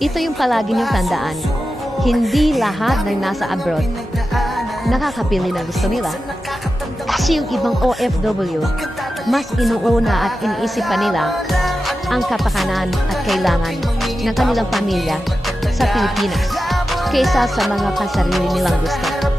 Ito yung palagi niyong tandaan. Hindi lahat ng nasa abroad nakakapili ng gusto nila. Kasi yung ibang OFW, mas inuuna at iniisip pa nila ang kapakanan at kailangan ng kanilang pamilya sa Pilipinas kaysa sa mga pansarili nilang gusto.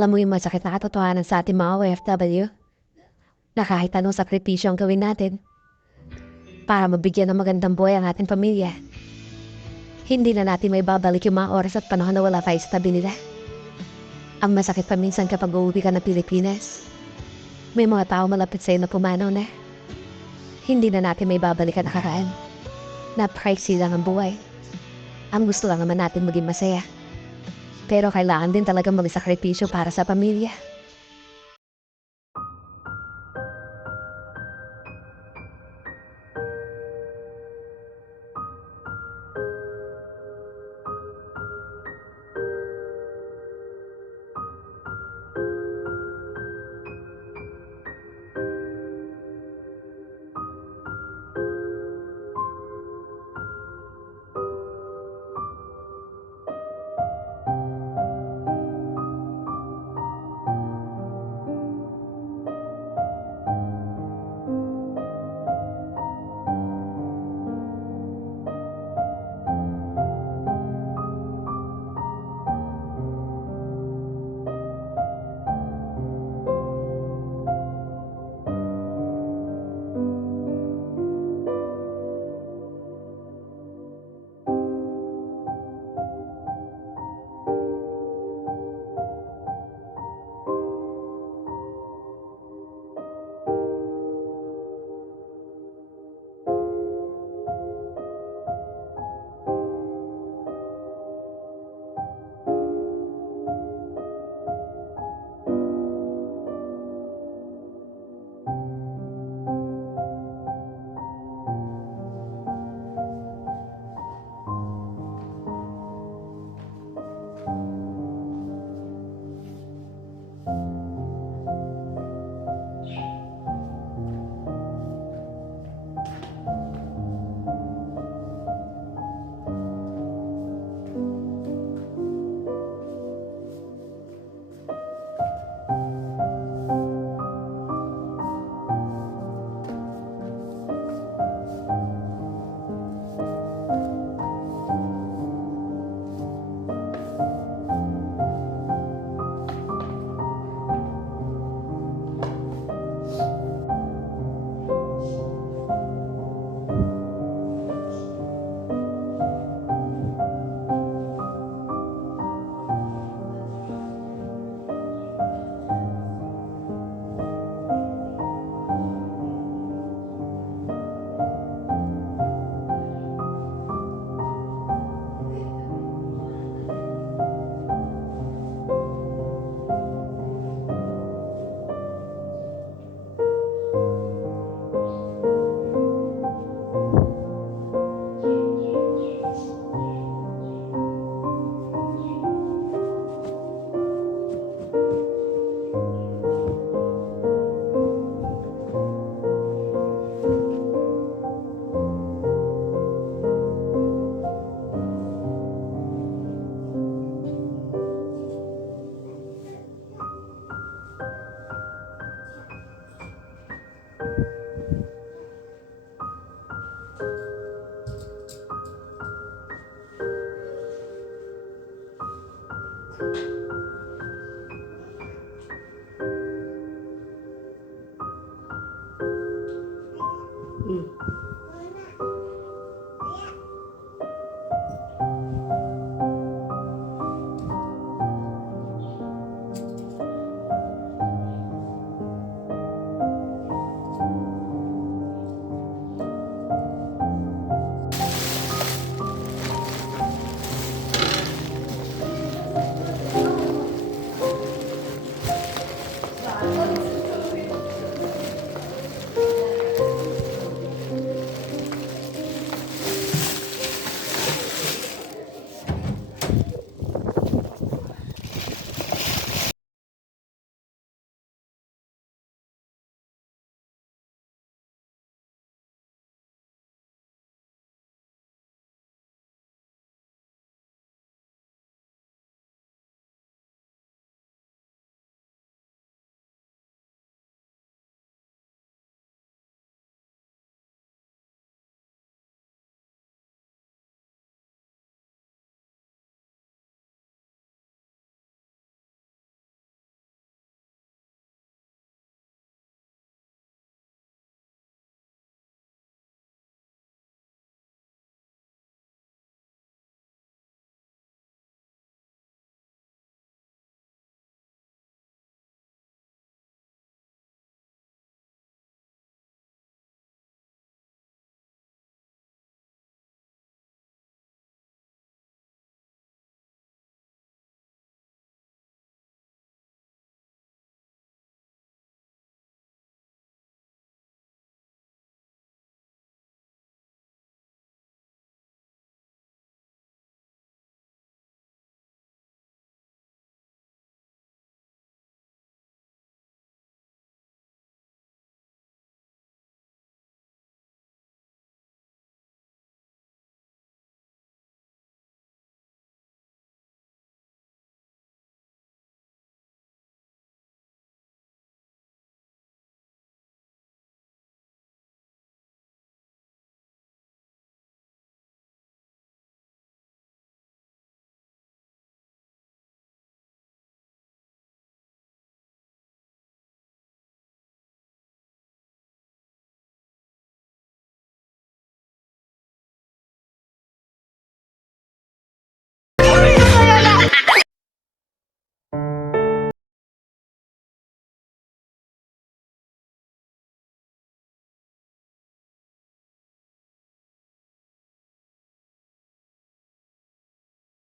Alam mo yung masakit na katotohanan sa ating mga OFW na kahit anong sakripisyo ang gawin natin para mabigyan ng magandang buhay ang ating pamilya, hindi na natin may babalik yung mga oras at panahon na wala tayo sa tabi nila. Ang masakit pa minsan kapag uuwi ka ng Pilipinas, may mga tao malapit sa'yo na pumanaw na. Hindi na natin may babalik ang nakaraan. Na pricey lang ang buhay. Ang gusto lang naman natin maging masaya. Pero kailangan din talaga magsakripisyo para sa pamilya.